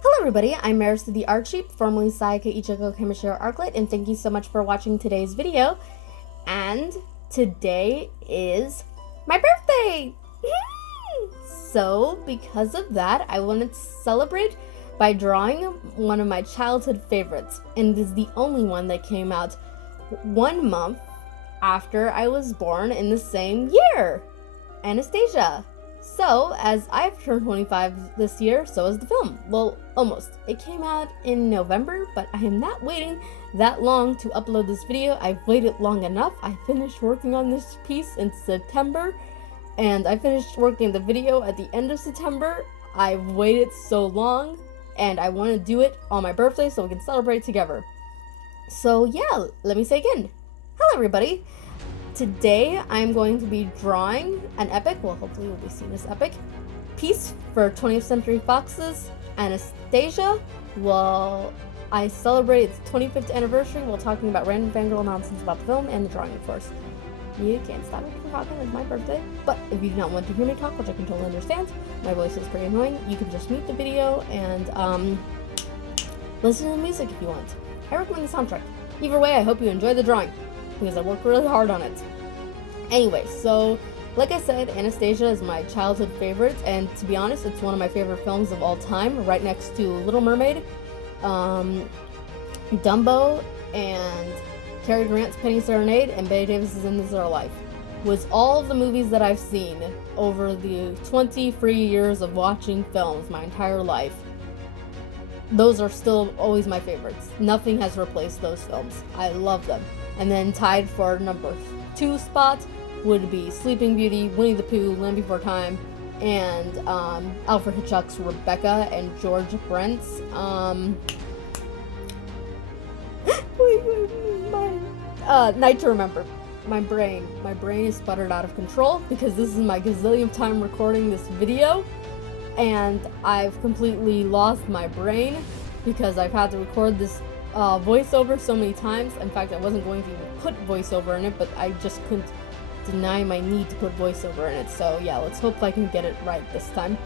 Hello everybody, I'm Merisu the Art Sheep, formerly Sayaka Ichiko Kamishiro Arclight, and thank you so much for watching today's video. And today is my birthday! So, because of that, I wanted to celebrate by drawing one of my childhood favorites, and it is the only one that came out 1 month after I was born in the same year, Anastasia. So, as I've turned 25 this year, so is the film. Well, almost. It came out in November, but I am not waiting that long to upload this video. I've waited long enough. I finished working on this piece in September, and I finished working on the video at the end of September. I've waited so long, and I want to do it on my birthday so we can celebrate together. So yeah, let me say again. Hello everybody! Today I'm going to be drawing an epic, well hopefully it will be seen as epic, piece for 20th Century Fox's Anastasia while I celebrate its 25th anniversary while talking about random fangirl nonsense about the film and the drawing, of course. You can't stop me from talking, it's my birthday. But if you do not want to hear me talk, which I can totally understand, my voice is pretty annoying, you can just mute the video and listen to the music if you want. I recommend the soundtrack. Either way, I hope you enjoy the drawing, because I worked really hard on it. Anyway, so, like I said, Anastasia is my childhood favorite, and to be honest, it's one of my favorite films of all time, right next to Little Mermaid, Dumbo, and Cary Grant's Penny Serenade, and Bette Davis's In This Is Our Life. Was all of the movies that I've seen over the 23 years of watching films, my entire life. Those are still always my favorites. Nothing has replaced those films. I love them. And then tied for number 2 spot would be Sleeping Beauty, Winnie the Pooh, Land Before Time, and Alfred Hitchcock's Rebecca and George Brent's Night to Remember. My brain is sputtered out of control because this is my gazillionth time recording this video, and I've completely lost my brain because I've had to record this voiceover so many times. In fact, I wasn't going to even put voiceover in it, but I just couldn't deny my need to put voiceover in it. So yeah, let's hope I can get it right this time.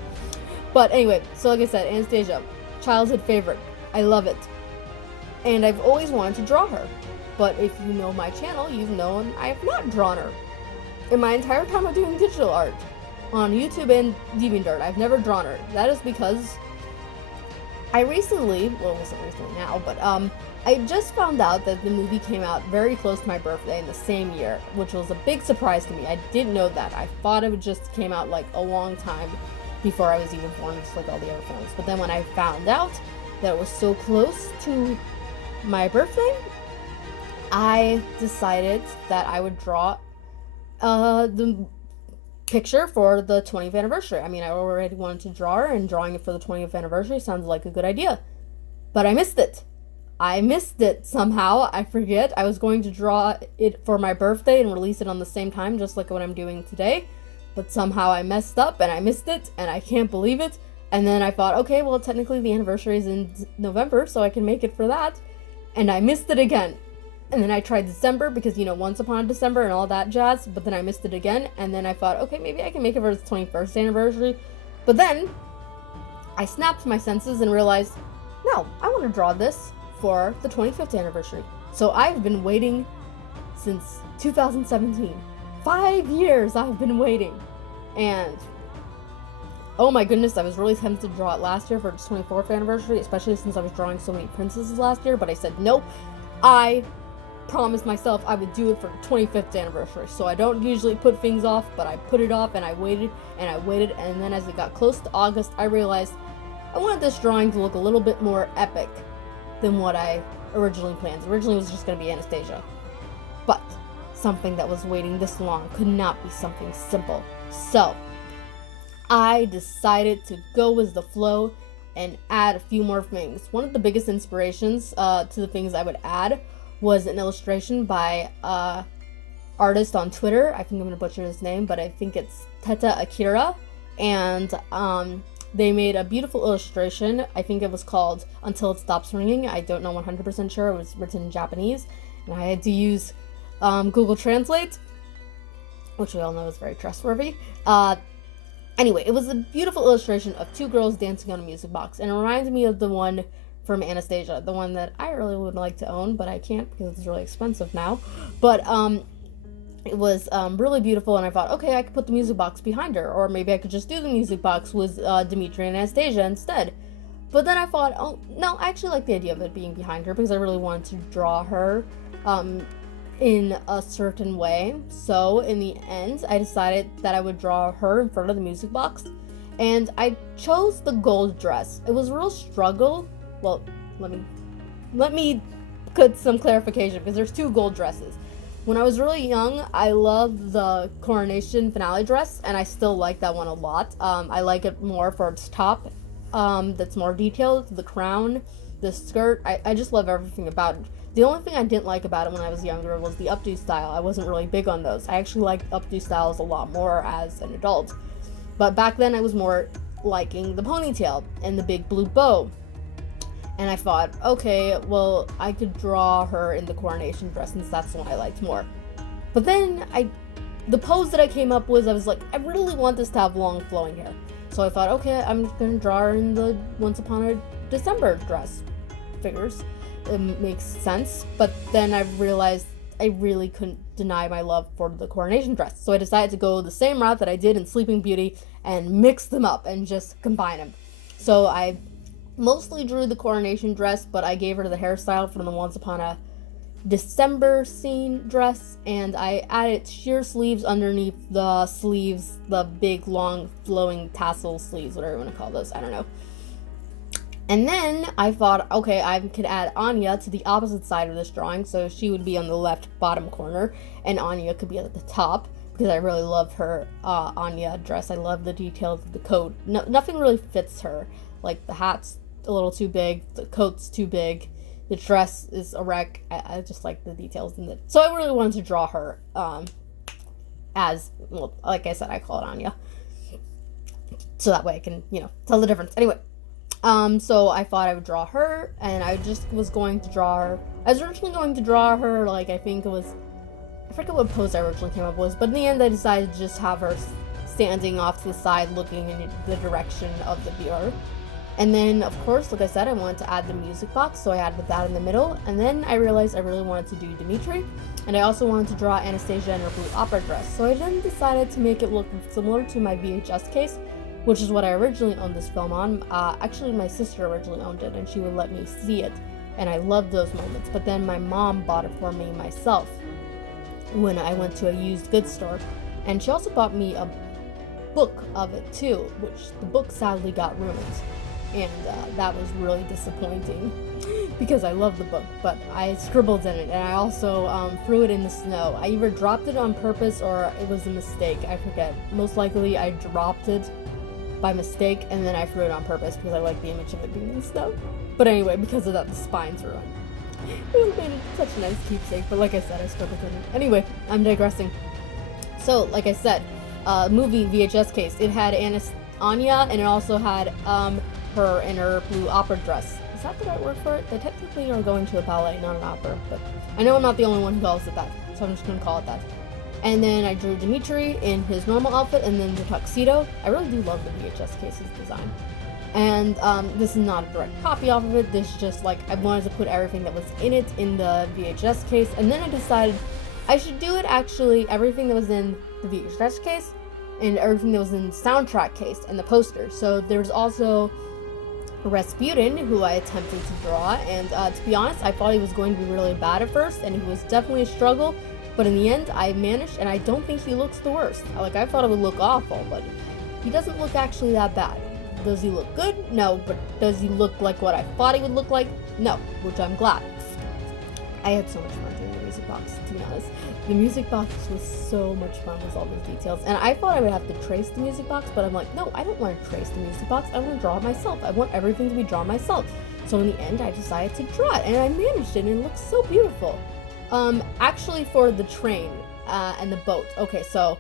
But anyway, so like I said, Anastasia, childhood favorite. I love it. And I've always wanted to draw her. But if you know my channel, you've known I have not drawn her. In my entire time of doing digital art, on YouTube and DeviantArt, I've never drawn her. That is because I recently, well, it wasn't recently now, but I just found out that the movie came out very close to my birthday in the same year, which was a big surprise to me. I didn't know that. I thought it just came out like a long time before I was even born, just like all the other films. But then when I found out that it was so close to my birthday, I decided that I would draw the picture for the 20th anniversary. I mean, I already wanted to draw her, and drawing it for the 20th anniversary sounds like a good idea. But I missed it. I missed it somehow. I forget. I was going to draw it for my birthday and release it on the same time, just like what I'm doing today. But somehow I messed up and I missed it, and I can't believe it. And then I thought, okay, well, technically the anniversary is in November, so I can make it for that. And I missed it again. And then I tried December because, you know, Once Upon a December and all that jazz, but then I missed it again. And then I thought, okay, maybe I can make it for its 21st anniversary. But then I snapped my senses and realized, no, I want to draw this for the 25th anniversary. So I've been waiting since 2017. 5 years I've been waiting. And oh my goodness, I was really tempted to draw it last year for its 24th anniversary, especially since I was drawing so many princesses last year, but I said, nope, I promised myself I would do it for the 25th anniversary. So I don't usually put things off, but I put it off and I waited and I waited, and then as it got close to August, I realized I wanted this drawing to look a little bit more epic than what I originally planned. Originally it was just going to be Anastasia. But something that was waiting this long could not be something simple. So I decided to go with the flow and add a few more things. One of the biggest inspirations to the things I would add was an illustration by artist on Twitter. I think I'm going to butcher his name, but I think it's Teta Akira. And they made a beautiful illustration. I think it was called Until It Stops Ringing. I don't know 100% sure. It was written in Japanese. And I had to use Google Translate, which we all know is very trustworthy. Anyway, it was a beautiful illustration of two girls dancing on a music box, and it reminded me of the one from Anastasia, the one that I really would like to own, but I can't because it's really expensive now. But it was really beautiful, and I thought, okay, I could put the music box behind her, or maybe I could just do the music box with Dimitri and Anastasia instead. But then I thought, oh no, I actually like the idea of it being behind her because I really wanted to draw her in a certain way. So in the end, I decided that I would draw her in front of the music box, and I chose the gold dress. It was a real struggle. Well, let me put some clarification because there's two gold dresses. When I was really young, I loved the coronation finale dress, and I still like that one a lot. I like it more for its top, that's more detailed, the crown, the skirt. I just love everything about it. The only thing I didn't like about it when I was younger was the updo style. I wasn't really big on those. I actually liked updo styles a lot more as an adult. But back then I was more liking the ponytail and the big blue bow. And I thought, okay, well, I could draw her in the coronation dress since that's the one I liked more. But then the pose that I came up with, I was like, I really want this to have long flowing hair. So I thought, okay, I'm just gonna draw her in the Once Upon a December dress. Figures. It makes sense. But then I realized I really couldn't deny my love for the coronation dress. So I decided to go the same route that I did in Sleeping Beauty and mix them up and just combine them. So I mostly drew the coronation dress, but I gave her the hairstyle from the Once Upon a December scene dress, and I added sheer sleeves underneath the sleeves, the big long flowing tassel sleeves, whatever you want to call those, I don't know. And then I thought, okay, I could add Anya to the opposite side of this drawing, so she would be on the left bottom corner, and Anya could be at the top, because I really love her Anya dress. I love the details of the coat. Nothing really fits her. Like, the hat's a little too big, the coat's too big, the dress is a wreck. I just like the details in it. So I really wanted to draw her as, well, like I said, I call it Anya. So that way I can, tell the difference. Anyway, so I thought I would draw her, and I just was going to draw her. I was originally going to draw her, like, I forget what pose I originally came up with, but in the end I decided to just have her standing off to the side looking in the direction of the viewer. And then, of course, like I said, I wanted to add the music box, so I added that in the middle. And then I realized I really wanted to do Dimitri, and I also wanted to draw Anastasia in her blue opera dress. So I then decided to make it look similar to my VHS case, which is what I originally owned this film on. Actually, my sister originally owned it, and she would let me see it, and I loved those moments. But then my mom bought it for me myself when I went to a used goods store, and she also bought me a book of it too, which the book sadly got ruined. And that was really disappointing because I love the book, but I scribbled in it, and I also threw it in the snow. I either dropped it on purpose or it was a mistake, I forget. Most likely I dropped it by mistake and then I threw it on purpose because I like the image of it being in the snow. But anyway, because of that, the spines ruined. It would have made it such a nice keepsake, but like I said, I scribbled in it. Anyway, I'm digressing. So, like I said, movie VHS case, it had Anya, and it also had her in her blue opera dress. Is that the right word for it? They technically are going to a ballet, not an opera, but I know I'm not the only one who calls it that, so I'm just going to call it that. And then I drew Dimitri in his normal outfit and then the tuxedo. I really do love the VHS case's design. And this is not a direct copy off of it. This is just like, I wanted to put everything that was in it in the VHS case, and then I decided I should do it actually, everything that was in the VHS case and everything that was in the soundtrack case and the poster. So there's also Rasputin, who I attempted to draw, and to be honest, I thought he was going to be really bad at first, and he was definitely a struggle, but in the end, I managed, and I don't think he looks the worst. Like, I thought it would look awful, but he doesn't look actually that bad. Does he look good? No, but does he look like what I thought he would look like? No, which I'm glad. I had so much fun doing the music box, to be honest. The music box was so much fun with all those details, and I thought I would have to trace the music box, but I'm like, no, I don't want to trace the music box, I want to draw it myself. I want everything to be drawn myself. So in the end, I decided to draw it, and I managed it, and it looks so beautiful. Actually for the train, and the boat. Okay, so,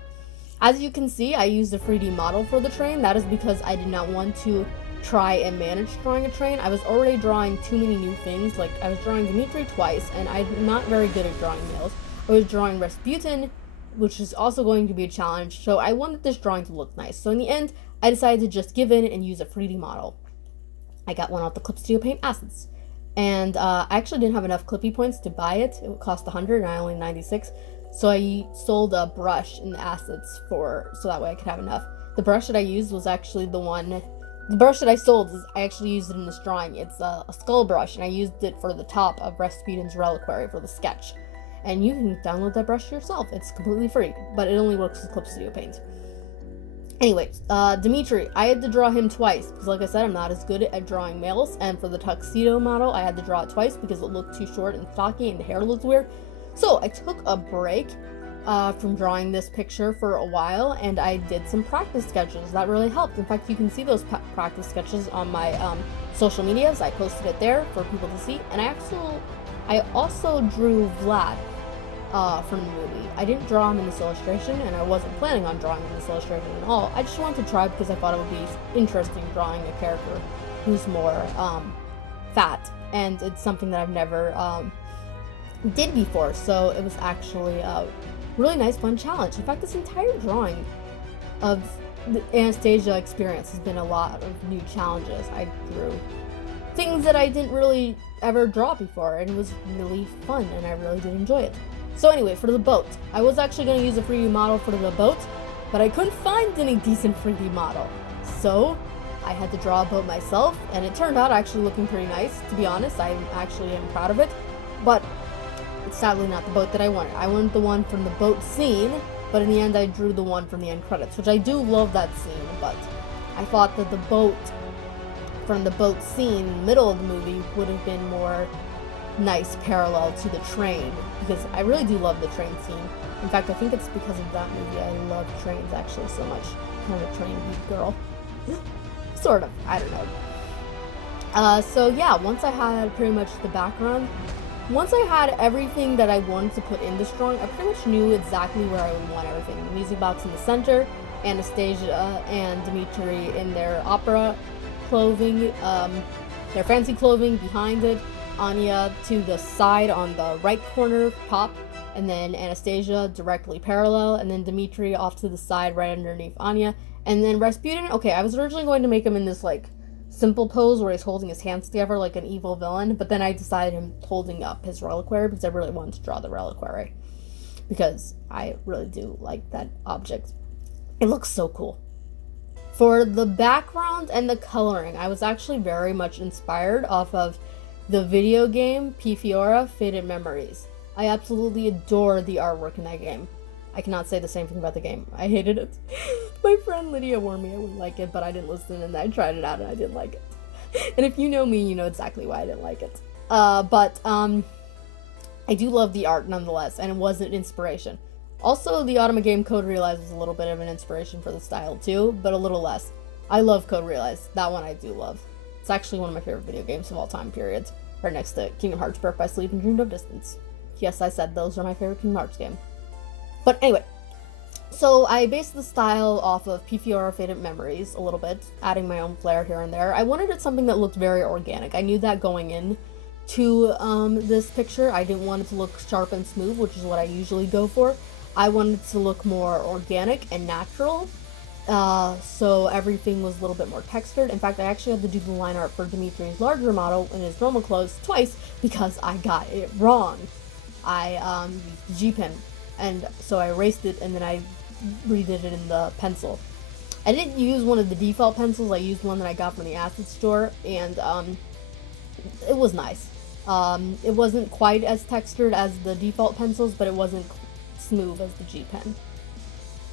as you can see, I used a 3D model for the train. That is because I did not want to try and manage drawing a train. I was already drawing too many new things. Like, I was drawing Dimitri twice, and I'm not very good at drawing males. I was drawing Rasputin, which is also going to be a challenge, so I wanted this drawing to look nice. So in the end, I decided to just give in and use a 3D model. I got one off the clipstudiopaint assets. And I actually didn't have enough clippy points to buy it. It would cost 100 and I only 96. So I sold a brush in the assets so that way I could have enough. The brush that I used was actually the brush that I sold I actually used it in this drawing. It's a skull brush, and I used it for the top of Rasputin's reliquary for the sketch. And you can download that brush yourself. It's completely free, but it only works with clipstudiopaint. Anyways, Dimitri, I had to draw him twice, because like I said, I'm not as good at drawing males, and for the tuxedo model, I had to draw it twice because it looked too short and stocky and the hair looked weird. So I took a break from drawing this picture for a while, and I did some practice sketches. That really helped. In fact, you can see those practice sketches on my social medias. I posted it there for people to see, and I also drew Vlad from the movie. I didn't draw him in this illustration, and I wasn't planning on drawing him in this illustration at all. I just wanted to try because I thought it would be interesting drawing a character who's more fat, and it's something that I've never did before, so it was actually a really nice fun challenge. In fact, this entire drawing of the Anastasia experience has been a lot of new challenges. I drew things that I didn't really ever draw before, and it was really fun, and I really did enjoy it. So anyway, for the boat, I was actually going to use a 3D model for the boat, but I couldn't find any decent 3D model. So I had to draw a boat myself, and it turned out actually looking pretty nice. To be honest, I actually am proud of it, but it's sadly not the boat that I wanted. I wanted the one from the boat scene, but in the end I drew the one from the end credits, which I do love that scene, but I thought that the boat from the boat scene in the middle of the movie would have been more nice parallel to the train, because I really do love the train scene. In fact, I think it's because of that movie I love trains actually so much. Kind of a train geek girl. Sort of, I don't know. So yeah, once I had pretty much the background, once I had everything that I wanted to put in this drawing, I pretty much knew exactly where I would want everything. The music box in the center, Anastasia and Dimitri in their opera clothing, their fancy clothing behind it, Anya to the side on the right corner, pop, and then Anastasia directly parallel, and then Dimitri off to the side right underneath Anya, and then Rasputin. Okay, I was originally going to make him in this like simple pose where he's holding his hands together like an evil villain, but then I decided him holding up his reliquary because I really wanted to draw the reliquary because I really do like that object. It looks so cool. For the background and the coloring, I was actually very much inspired off of the video game Fiora Faded Memories. I absolutely adore the artwork in that game. I cannot say the same thing about the game. I hated it. My friend Lydia warned me I wouldn't like it, but I didn't listen, and I tried it out and I didn't like it. And if you know me, you know exactly why I didn't like it. But I do love the art nonetheless, and it was an inspiration. Also, the Automata game Code Realize was a little bit of an inspiration for the style too, but a little less. I love Code Realize. That one I do love. It's actually one of my favorite video games of all time, period. Right next to Kingdom Hearts Birth by Sleep and Dreamed of Distance. Yes, I said those are my favorite Kingdom Hearts game. But anyway, so I based the style off of Fiora Faded Memories a little bit, adding my own flair here and there. I wanted it something that looked very organic. I knew that going in to this picture. I didn't want it to look sharp and smooth, which is what I usually go for. I wanted it to look more organic and natural. So everything was a little bit more textured. In fact, I actually had to do the line art for Dimitri's larger model in his normal clothes twice because I got it wrong. I used the G-pen, and so I erased it and then I redid it in the pencil. I didn't use one of the default pencils. I used one that I got from the asset store, and it was nice. It wasn't quite as textured as the default pencils, but it wasn't smooth as the G-pen.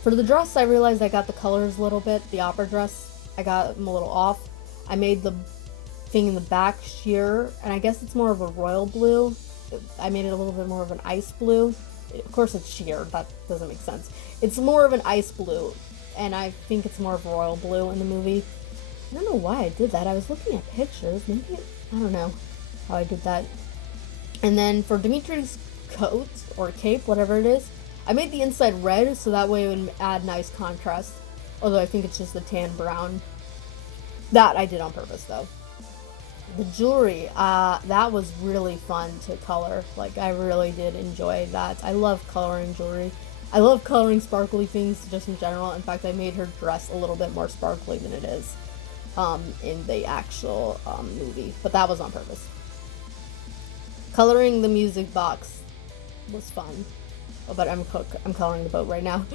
For the dress, I realized I got the colors a little bit. The opera dress, I got them a little off. I made the thing in the back sheer, and I guess it's more of a royal blue. I made it a little bit more of an ice blue. Of course it's sheer, that doesn't make sense. It's more of an ice blue, and I think it's more of a royal blue in the movie. I don't know why I did that. I was looking at pictures. Maybe, I don't know how I did that. And then for Dimitri's coat, or cape, whatever it is, I made the inside red, so that way it would add nice contrast. Although I think it's just the tan brown. That I did on purpose, though. The jewelry, that was really fun to color. Like, I really did enjoy that. I love coloring jewelry. I love coloring sparkly things just in general. In fact, I made her dress a little bit more sparkly than it is in the actual movie, but that was on purpose. Coloring the music box was fun. Oh, but I'm coloring the boat right now.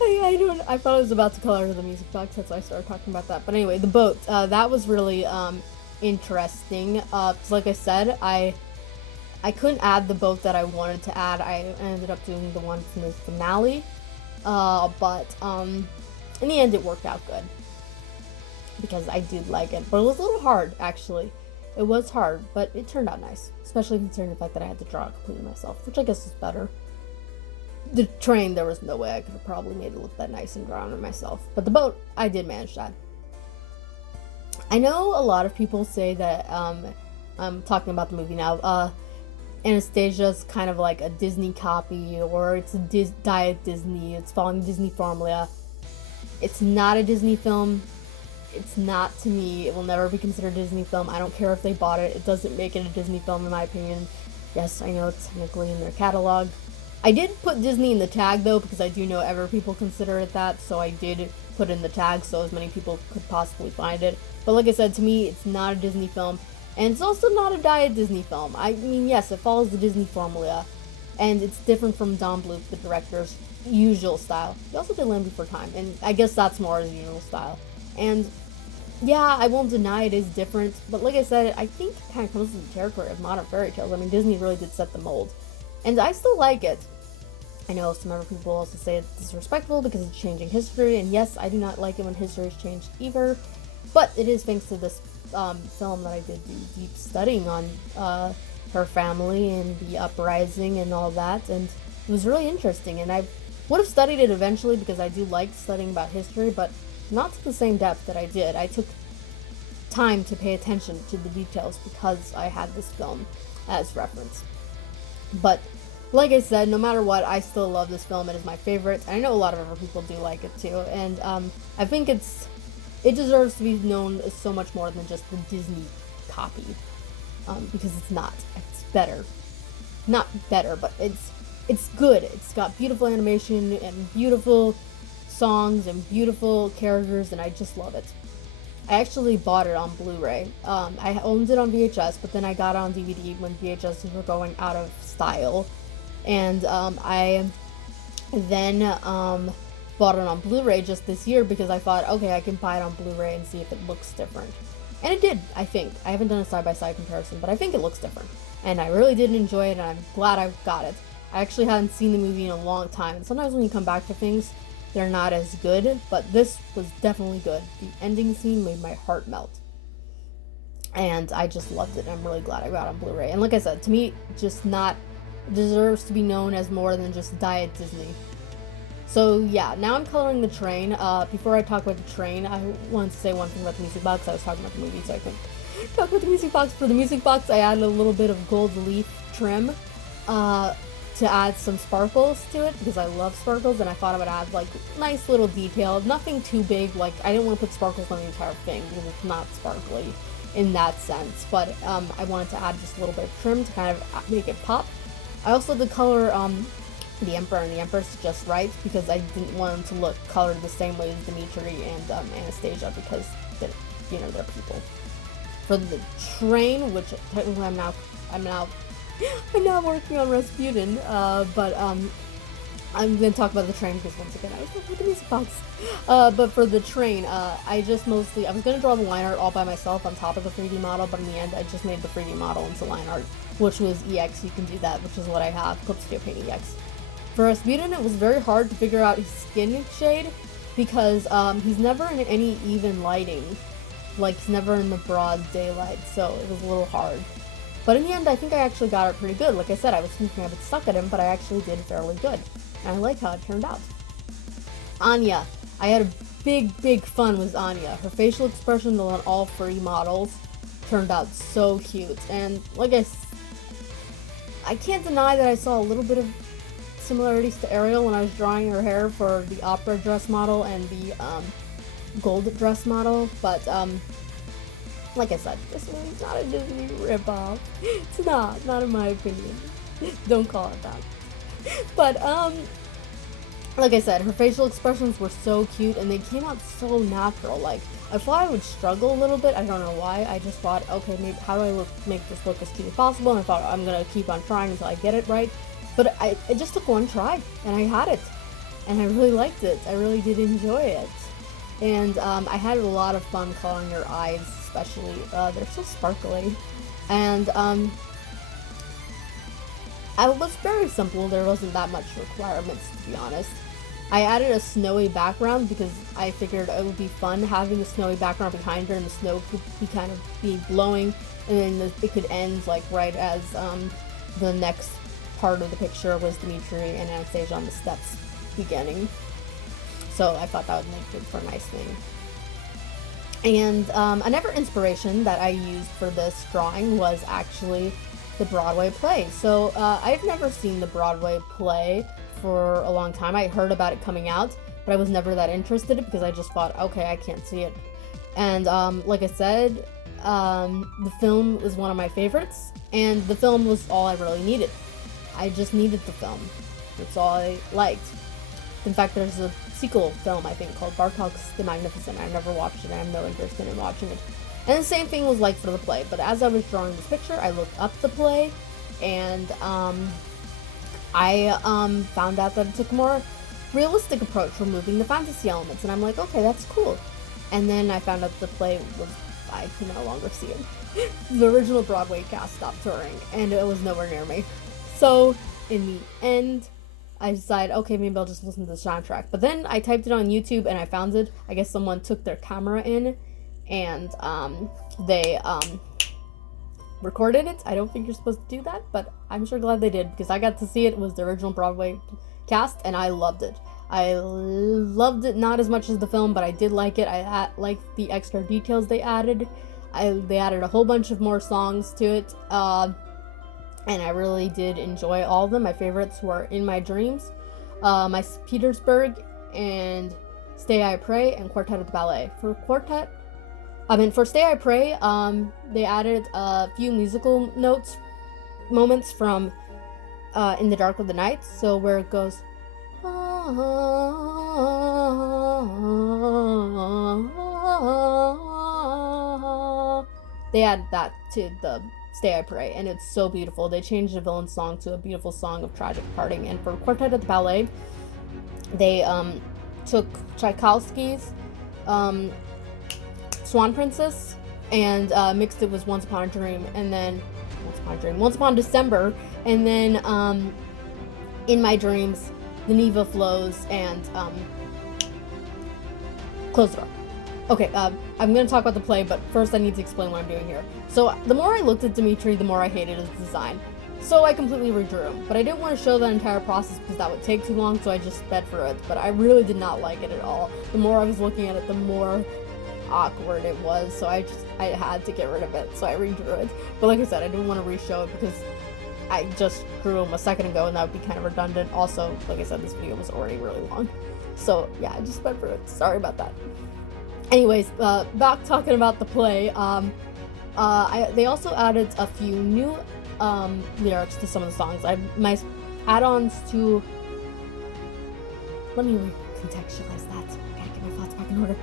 I thought I was about to color the music box, that's why I started talking about that. But anyway, the boat, that was really interesting. Like I said, I couldn't add the boat that I wanted to add. I ended up doing the one from the finale, but in the end it worked out good because I did like it. But it was a little hard, actually. It was hard, but it turned out nice, especially considering the fact that I had to draw it completely myself, which I guess is better. The train, there was no way I could have probably made it look that nice and drawn it myself, but the boat, I did manage that. I know a lot of people say that, I'm talking about the movie now, Anastasia's kind of like a Disney copy, or it's a Diet Disney, it's following Disney formula. It's not a Disney film. It's not to me. It will never be considered a Disney film. I don't care if they bought it. It doesn't make it a Disney film in my opinion. Yes, I know it's technically in their catalog. I did put Disney in the tag though, because I do know other people consider it that, so I did put in the tag so as many people could possibly find it. But like I said, to me, it's not a Disney film. And it's also not a Diet Disney film. I mean, yes, it follows the Disney formula, and it's different from Don Bluth, the director's usual style. He also did Land Before Time, and I guess that's more his usual style. And yeah, I won't deny it is different, but like I said, I think it kind of comes to the territory of modern fairy tales. I mean, Disney really did set the mold, and I still like it. I know some other people also say it's disrespectful because it's changing history, and yes, I do not like it when history is changed either, but it is thanks to this film that I did do deep studying on her family and the uprising and all that, and it was really interesting, and I would have studied it eventually because I do like studying about history, but not to the same depth that I did. I took time to pay attention to the details because I had this film as reference. But like I said, no matter what, I still love this film. It is my favorite. I know a lot of other people do like it too, and I think it deserves to be known as so much more than just the Disney copy, because it's not. It's better. Not better, but it's good. It's got beautiful animation and beautiful songs and beautiful characters, and I just love it. I actually bought it on Blu-ray. I owned it on VHS, but then I got it on DVD when VHSs were going out of style, and I then bought it on Blu-ray just this year because I thought, okay, I can buy it on Blu-ray and see if it looks different. And it did, I think. I haven't done a side-by-side comparison, but I think it looks different. And I really did enjoy it, and I'm glad I got it. I actually hadn't seen the movie in a long time, and sometimes when you come back to things, they're not as good, but this was definitely good. The ending scene made my heart melt. And I just loved it, and I'm really glad I got it on Blu-ray. And like I said, to me, just not deserves to be known as more than just Diet Disney. So yeah, now I'm coloring the train. Before I talk about the train, I wanted to say one thing about the music box. I was talking about the movie, so I can talk about the music box. For the music box, I added a little bit of gold leaf trim to add some sparkles to it, because I love sparkles, and I thought I would add like nice little detail, nothing too big. Like, I didn't want to put sparkles on the entire thing because it's not sparkly in that sense, but I wanted to add just a little bit of trim to kind of make it pop. I also did color the Emperor and the Empress just right, because I didn't want them to look colored the same way as Dimitri and Anastasia, because they're people. For the train, which technically I'm now working on Rasputin, but I'm gonna talk about the train because once again I was talking about the music box. But for the train, I was gonna draw the line art all by myself on top of the 3D model, but in the end I just made the 3D model into line art, which was EX. You can do that, which is what I have, clipstudiopaint EX. For Rasputin, it was very hard to figure out his skin shade because he's never in any even lighting, like he's never in the broad daylight, so it was a little hard. But in the end, I think I actually got it pretty good. Like I said, I was thinking I would suck at him, but I actually did fairly good. And I like how it turned out. Anya. I had a big fun with Anya. Her facial expression on all 3 models turned out so cute. And like I can't deny that I saw a little bit of similarities to Ariel when I was drawing her hair for the opera dress model and the gold dress model. But like I said, this movie's not a Disney ripoff. It's not in my opinion. Don't call it that. But like I said, her facial expressions were so cute and they came out so natural. Like, I thought I would struggle a little bit. I don't know why. I just thought, okay, maybe how do I make this look as cute as possible? And I thought I'm gonna keep on trying until I get it right. But it just took one try and I had it, and I really liked it. I really did enjoy it, and I had a lot of fun coloring her eyes, especially. They're so sparkly, and it was very simple. There wasn't that much requirements, to be honest. I added a snowy background because I figured it would be fun having a snowy background behind her, and the snow could be blowing, and then it could end like right as the next part of the picture was Dimitri and Anastasia on the steps beginning. So I thought that would make it for a nice thing. And another inspiration that I used for this drawing was actually the Broadway play. So I've never seen the Broadway play for a long time. I heard about it coming out, but I was never that interested in it because I just thought, okay, I can't see it. And like I said, the film is one of my favorites, and the film was all I really needed. I just needed the film. That's all I liked. In fact, there's a sequel film, I think, called Bartok's The Magnificent. I never watched it. I have no interest in watching it. And the same thing was like for the play. But as I was drawing this picture, I looked up the play, and I found out that it took a more realistic approach, removing the fantasy elements. And I'm like, okay, that's cool. And then I found out the play was, I could no longer see it. The original Broadway cast stopped touring, and it was nowhere near me. So, in the end, I decided, okay, maybe I'll just listen to the soundtrack. But then I typed it on YouTube and I found it. I guess someone took their camera in and they recorded it. I don't think you're supposed to do that, but I'm sure glad they did because I got to see it. It was the original Broadway cast and I loved it. I loved it not as much as the film, but I did like it. I liked the extra details they added. They added a whole bunch of more songs to it. And I really did enjoy all of them. My favorites were In My Dreams, My Petersburg, and Stay I Pray, and Quartet of the Ballet. For Stay I Pray, they added a few musical moments from In the Dark of the Night. So where it goes, they added that to the Stay I Pray, and it's so beautiful. They changed the villain song to a beautiful song of tragic parting. And for Quartet of the Ballet, they took Tchaikovsky's Swan Princess and mixed it with Once Upon a December, and then In My Dreams, The Neva Flows, and Close the Door. Okay, I'm going to talk about the play, but first I need to explain what I'm doing here. So, the more I looked at Dimitri, the more I hated his design. So I completely redrew him. But I didn't want to show that entire process because that would take too long, so I just sped through it. But I really did not like it at all. The more I was looking at it, the more awkward it was, so I had to get rid of it, so I redrew it. But like I said, I didn't want to re-show it because I just drew him a second ago, and that would be kind of redundant. Also, like I said, this video was already really long. So, yeah, I just sped through it. Sorry about that. Anyways, back talking about the play, they also added a few new lyrics to some of the songs. My add-ons to... Let me recontextualize that. I gotta get my thoughts back in order.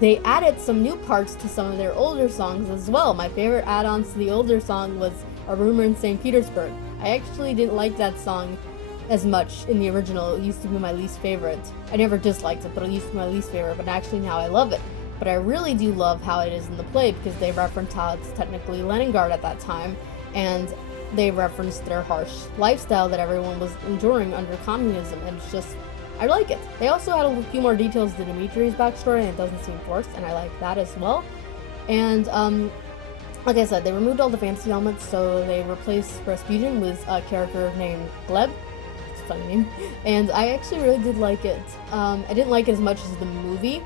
They added some new parts to some of their older songs as well. My favorite add-ons to the older song was A Rumor in St. Petersburg. I actually didn't like that song as much in the original. It used to be my least favorite. I never disliked it, but it used to be my least favorite, but actually now I love it. But I really do love how it is in the play because they reference how it's technically Leningrad at that time, and they reference their harsh lifestyle that everyone was enduring under communism, and it's just, I like it. They also added a few more details to Dimitri's backstory, and it doesn't seem forced, and I like that as well. And like I said, they removed all the fantasy elements, so they replaced Rasputin with a character named Gleb. It's a funny name. And I actually really did like it. I didn't like it as much as the movie,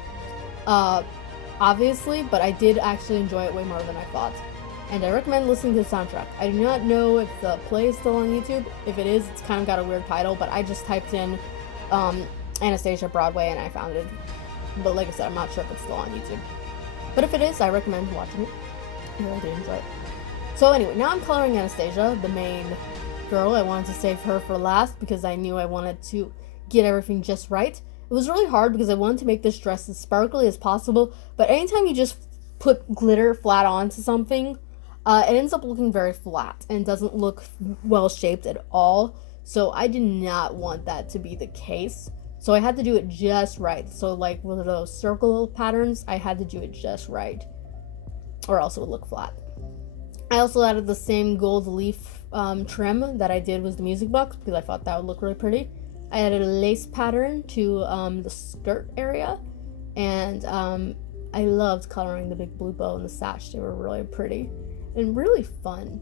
obviously, but I did actually enjoy it way more than I thought. And I recommend listening to the soundtrack. I do not know if the play is still on YouTube. If it is, it's kind of got a weird title, but I just typed in Anastasia Broadway and I found it. But like I said, I'm not sure if it's still on YouTube. But if it is, I recommend watching it. I really did enjoy it. So anyway, now I'm coloring Anastasia, the main girl. I wanted to save her for last because I knew I wanted to get everything just right. It was really hard because I wanted to make this dress as sparkly as possible, but anytime you just put glitter flat onto something, it ends up looking very flat and doesn't look well shaped at all. So I did not want that to be the case. So I had to do it just right. So like with those circle patterns, I had to do it just right, or else it would look flat. I also added the same gold leaf trim that I did with the music box because I thought that would look really pretty. I added a lace pattern to the skirt area, and I loved coloring the big blue bow and the sash. They were really pretty and really fun.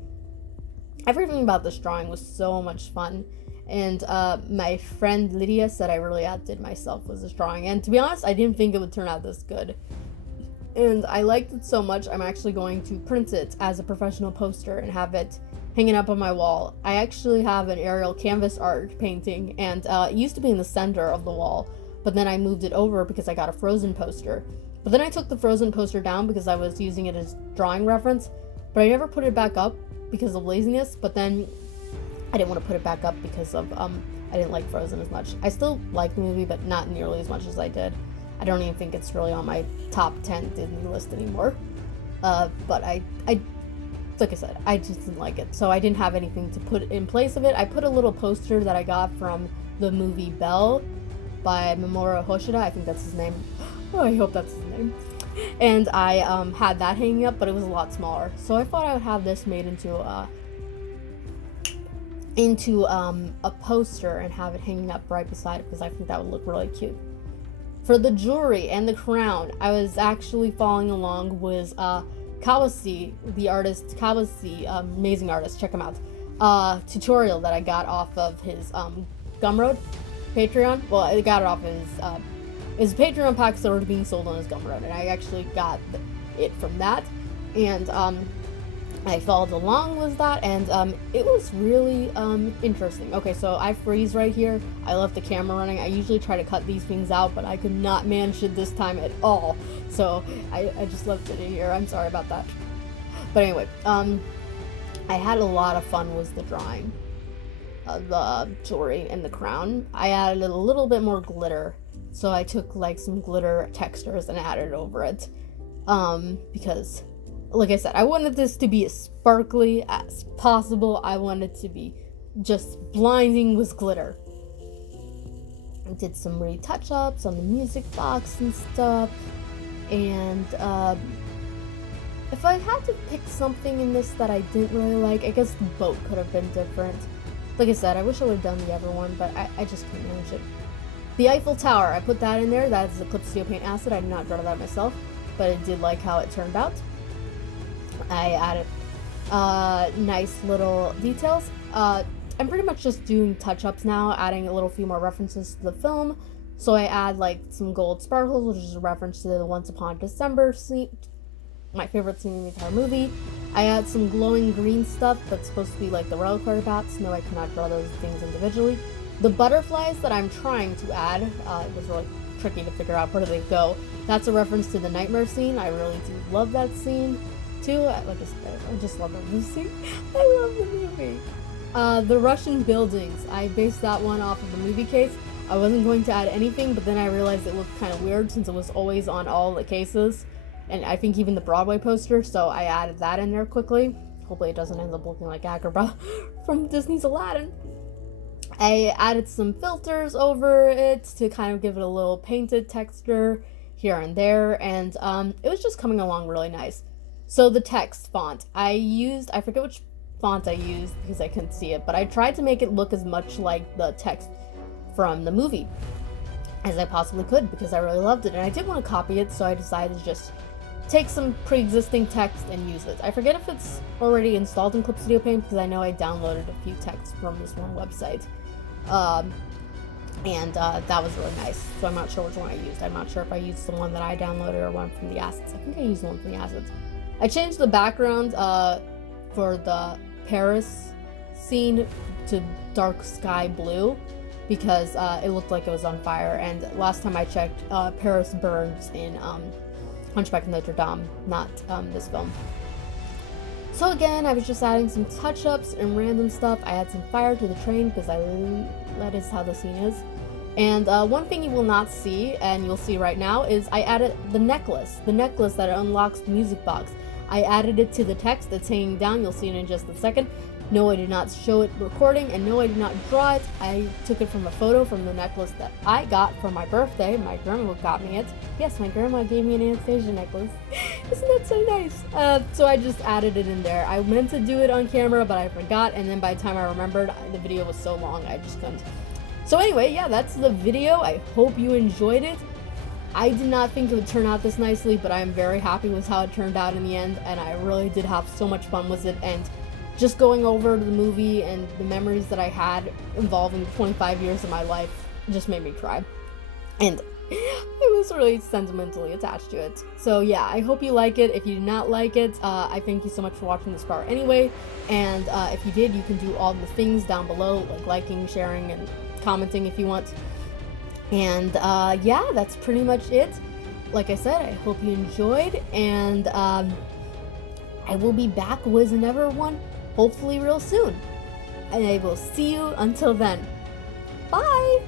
Everything about this drawing was so much fun, and my friend Lydia said I really outdid myself with this drawing, and to be honest, I didn't think it would turn out this good. And I liked it so much, I'm actually going to print it as a professional poster and have it hanging up on my wall. I actually have an aerial canvas art painting, and it used to be in the center of the wall, but then I moved it over because I got a Frozen poster. But then I took the Frozen poster down because I was using it as drawing reference, but I never put it back up because of laziness. But then I didn't want to put it back up because of I didn't like Frozen as much. I still like the movie, but not nearly as much as I did. I don't even think it's really on my top 10 Disney list anymore. But I like I said, I just didn't like it. So I didn't have anything to put in place of it. I put a little poster that I got from the movie Belle by Mamoru Hoshida. I think that's his name. Oh, I hope that's his name. And I had that hanging up, but it was a lot smaller. So I thought I would have this made into a poster and have it hanging up right beside it because I think that would look really cute. For the jewelry and the crown, I was actually following along with Kawase, the artist Kawase, amazing artist, check him out, tutorial that I got off of his Gumroad Patreon. Well, I got it off his Patreon packs that were being sold on his Gumroad, and I actually got it from that, and I followed along with that, and it was really interesting. Okay, so I freeze right here. I left the camera running. I usually try to cut these things out, but I could not manage it this time at all. So I just left it in here. I'm sorry about that. But anyway, I had a lot of fun with the drawing of the jewelry and the crown. I added a little bit more glitter. So I took like some glitter textures and added over it. Because like I said, I wanted this to be as sparkly as possible. I wanted to be just blinding with glitter. I did some retouch-ups on the music box and stuff. And if I had to pick something in this that I didn't really like, I guess the boat could have been different. Like I said, I wish I would have done the other one, but I just couldn't manage it. The Eiffel Tower, I put that in there. That's the clipstudiopaint acid. I did not draw that myself, but I did like how it turned out. I added nice little details. I'm pretty much just doing touch-ups now, adding a little few more references to the film. So I add like some gold sparkles, which is a reference to the Once Upon a December scene, my favorite scene in the entire movie. I add some glowing green stuff that's supposed to be like the relic bats. No, I cannot draw those things individually. The butterflies that I'm trying to add, it was really tricky to figure out where do they go. That's a reference to the nightmare scene. I really do love that scene too. Like I said, I just love that movie. I love the movie. The Russian buildings, I based that one off of the movie case. I wasn't going to add anything, but then I realized it looked kind of weird since it was always on all the cases, and I think even the Broadway poster, so I added that in there quickly. Hopefully it doesn't end up looking like Agrabah from Disney's Aladdin. I added some filters over it to kind of give it a little painted texture here and there, and it was just coming along really nice. So the text font, I forget which font I used because I couldn't see it, but I tried to make it look as much like the text from the movie as I possibly could because I really loved it, and I didn't want to copy it, so I decided to just take some pre-existing text and use it. I forget if it's already installed in clipstudiopaint because I know I downloaded a few texts from this one website. And that was really nice, so I'm not sure which one I used. I'm not sure if I used the one that I downloaded or one from the assets. I think I used one from the assets. I changed the background for the Paris scene to dark sky blue because it looked like it was on fire, and last time I checked, Paris burns in Hunchback of Notre Dame, not this film. So again, I was just adding some touch-ups and random stuff. I add some fire to the train because that is how the scene is. And one thing you will not see, and you'll see right now, is I added the necklace that unlocks the music box. I added it to the text that's hanging down. You'll see it in just a second. No, I did not show it recording, and no, I did not draw it. I took it from a photo from the necklace that I got for my birthday. My grandma got me it. Yes, my grandma gave me an Anastasia necklace. Isn't that so nice? So I just added it in there. I meant to do it on camera, but I forgot, and then by the time I remembered, the video was so long, I just couldn't. So anyway, yeah, that's the video. I hope you enjoyed it. I did not think it would turn out this nicely, but I am very happy with how it turned out in the end, and I really did have so much fun with it, and just going over the movie and the memories that I had involving 25 years of my life just made me cry. And I was really sentimentally attached to it. So yeah, I hope you like it. If you did not like it, I thank you so much for watching this part anyway. And if you did, you can do all the things down below, like liking, sharing, and commenting if you want. And yeah, that's pretty much it. Like I said, I hope you enjoyed, and I will be back with another one hopefully real soon. And I will see you until then. Bye!